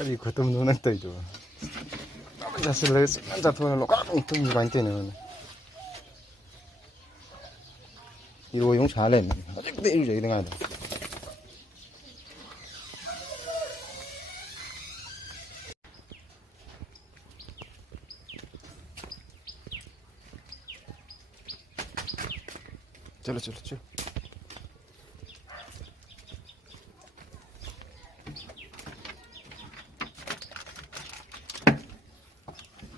कभी खत्म होना तई तो जैसे लगे जा थोड़ा लोग तुम बनते नहीं 이거 용 잘해 아직 내리자 이런 거 하다 चलो चलो चलो